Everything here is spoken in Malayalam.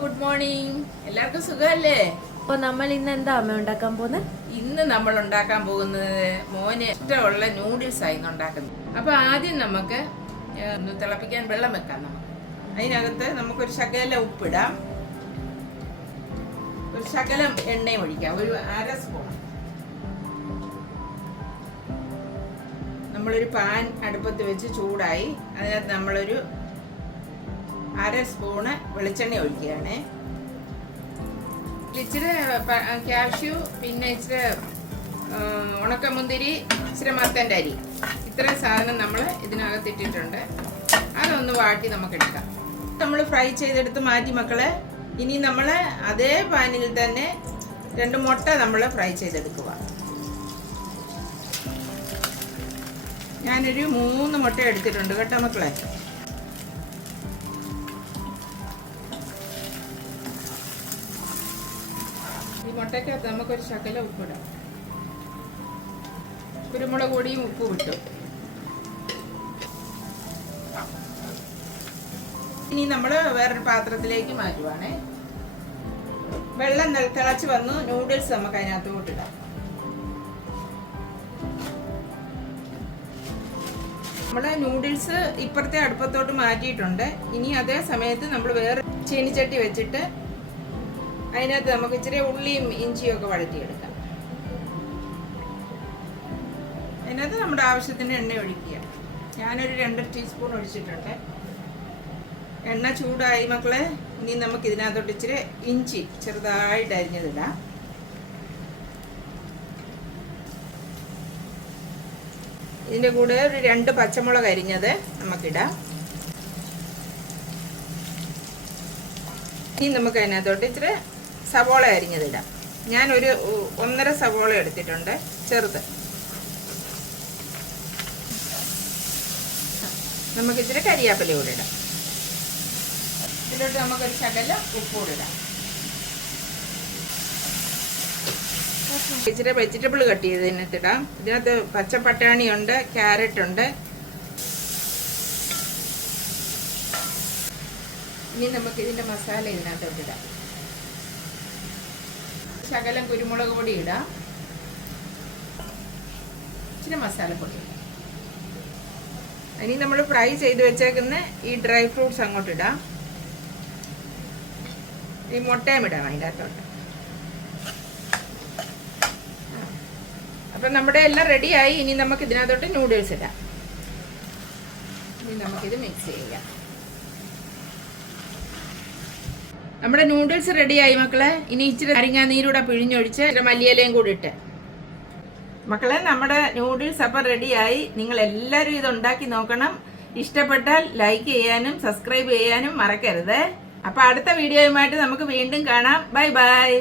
Good morning. എല്ലാവർക്കും സുഖമല്ലേ? അപ്പോൾ നമ്മൾ ഇന്ന് എന്താ അമ്മ ഉണ്ടാക്കാൻ പോകുന്നത്? ഇന്ന് നമ്മൾ ഉണ്ടാക്കാൻ പോകുന്നത് മോന് ഇഷ്ടമുള്ള നൂഡിൽസ് ആയിരുന്നു ഉണ്ടാക്കുന്നത്. അപ്പോൾ ആദ്യം നമുക്ക് ഒന്ന് തിളപ്പിക്കാൻ വെള്ളം വെക്കാം. അതിനകത്ത് നമുക്കൊരു ശകലം ഉപ്പിടാം, ഒരു ശകലം എണ്ണയും ഒഴിക്കാം, ഒരു 1/2 സ്പൂൺ. നമ്മളൊരു പാൻ അടുപ്പത്ത് വെച്ച് ചൂടായി അതിനകത്ത് നമ്മളൊരു 1/2 സ്പൂണ് വെളിച്ചെണ്ണ ഒഴിക്കുകയാണ്. ഇച്ചിരി കാഷ്യൂ, പിന്നെ ഇച്ചിരി ഉണക്കമുന്തിരി, ഇച്ചിരി മത്തൻ്റെ അരി, ഇത്രയും സാധനം നമ്മൾ ഇതിനകത്ത് ഇട്ടിട്ടുണ്ട്. അതൊന്ന് വാട്ടി നമുക്ക് എടുക്കാം. നമ്മൾ ഫ്രൈ ചെയ്തെടുത്ത് മാറ്റി മക്കളെ. ഇനി നമ്മൾ അതേ പാനിൽ തന്നെ 2 മുട്ട നമ്മൾ ഫ്രൈ ചെയ്തെടുക്കുക. ഞാനൊരു 3 മുട്ട എടുത്തിട്ടുണ്ട് കേട്ടോ മക്കളെ. ഈ മുട്ടയ്ക്കകത്ത് നമുക്കൊരു ശകലം ഉപ്പിടാം, കുരുമുളക് പൊടിയും ഉപ്പും ഇട്ടു. ഇനി നമ്മൾ വേറൊരു പാത്രത്തിലേക്ക് മാറ്റുവാണേ. വെള്ളം തിളച്ച് വന്നു. നൂഡിൽസ് നമുക്ക് അതിനകത്ത് കൂട്ടിടാം. നമ്മുടെ നൂഡിൽസ് ഇപ്പുറത്തെ അടുപ്പത്തോട്ട് മാറ്റിയിട്ടുണ്ട്. ഇനി അതേ സമയത്ത് നമ്മൾ വേറെ ചീനിച്ചട്ടി വെച്ചിട്ട് അതിനകത്ത് നമുക്ക് ഇച്ചിരി ഉള്ളിയും ഇഞ്ചിയും ഒക്കെ വഴറ്റിയെടുക്കാം. അതിനകത്ത് നമ്മുടെ ആവശ്യത്തിന് എണ്ണ ഒഴിക്കുക. ഞാനൊരു 2 ടീസ്പൂൺ ഒഴിച്ചിട്ടുണ്ട്. എണ്ണ ചൂടായി മക്കളെ. ഇനി നമുക്ക് ഇതിനകത്തോട്ട് ഇച്ചിരി ഇഞ്ചി ചെറുതായിട്ട് അരിഞ്ഞതിടാം. ഇതിൻ്റെ കൂടെ ഒരു 2 പച്ചമുളക് അരിഞ്ഞത് നമുക്കിടാം. ഇനി നമുക്ക് അതിനകത്തോട്ട് ഇച്ചിരി സവോള അരിഞ്ഞതിടാം. ഞാനൊരു 1.5 സവോള എടുത്തിട്ടുണ്ട്, ചെറുത്. നമുക്ക് ഇച്ചിരി കരിയാപ്പില കൂടെ ഇടാം. ഇതിലോട്ട് നമുക്കൊരു ശകലം ഉപ്പൂടെ ഇടാം. ഇച്ചിരി വെജിറ്റബിൾ കട്ട് ചെയ്ത് ഇതിനകത്തിടാം. ഇതിനകത്ത് പച്ചപ്പട്ടാണി ഉണ്ട്, ക്യാരറ്റ് ഉണ്ട്. ഇനി നമുക്ക് ഇതിൻ്റെ മസാല ഇതിനകത്തോട്ട് ഇടാം. ശകലം കുരുമുളക് പൊടി ഇടാം, ഇച്ചിരി മസാലപ്പൊടി ഇടാം. ഇനി നമ്മൾ ഫ്രൈ ചെയ്ത് വെച്ചേക്കുന്ന ഈ ഡ്രൈ ഫ്രൂട്ട്സ് അങ്ങോട്ട് ഇടാം. ഈ മുട്ടയും ഇടാം അതിൻ്റെ അകത്തോട്ട്. അപ്പം നമ്മുടെ എല്ലാം റെഡിയായി. ഇനി നമുക്ക് ഇതിനകത്തോട്ട് നൂഡിൽസ് ഇടാം. ഇനി നമുക്കിത് മിക്സ് ചെയ്യാം. നമ്മുടെ നൂഡിൽസ് റെഡിയായി മക്കളെ. ഇനി ഇച്ചിരി നാരങ്ങാ നീരൂടെ പിഴിഞ്ഞൊഴിച്ച് ഇച്ചിരി മല്ലിയിലയും കൂടി ഇട്ട് മക്കളെ, നമ്മുടെ നൂഡിൽസ് അപ്പം റെഡിയായി. നിങ്ങൾ എല്ലാവരും ഇത് ഉണ്ടാക്കി നോക്കണം. ഇഷ്ടപ്പെട്ടാൽ ലൈക്ക് ചെയ്യാനും സബ്സ്ക്രൈബ് ചെയ്യാനും മറക്കരുത്. അപ്പം അടുത്ത വീഡിയോയുമായിട്ട് നമുക്ക് വീണ്ടും കാണാം. Bye bye.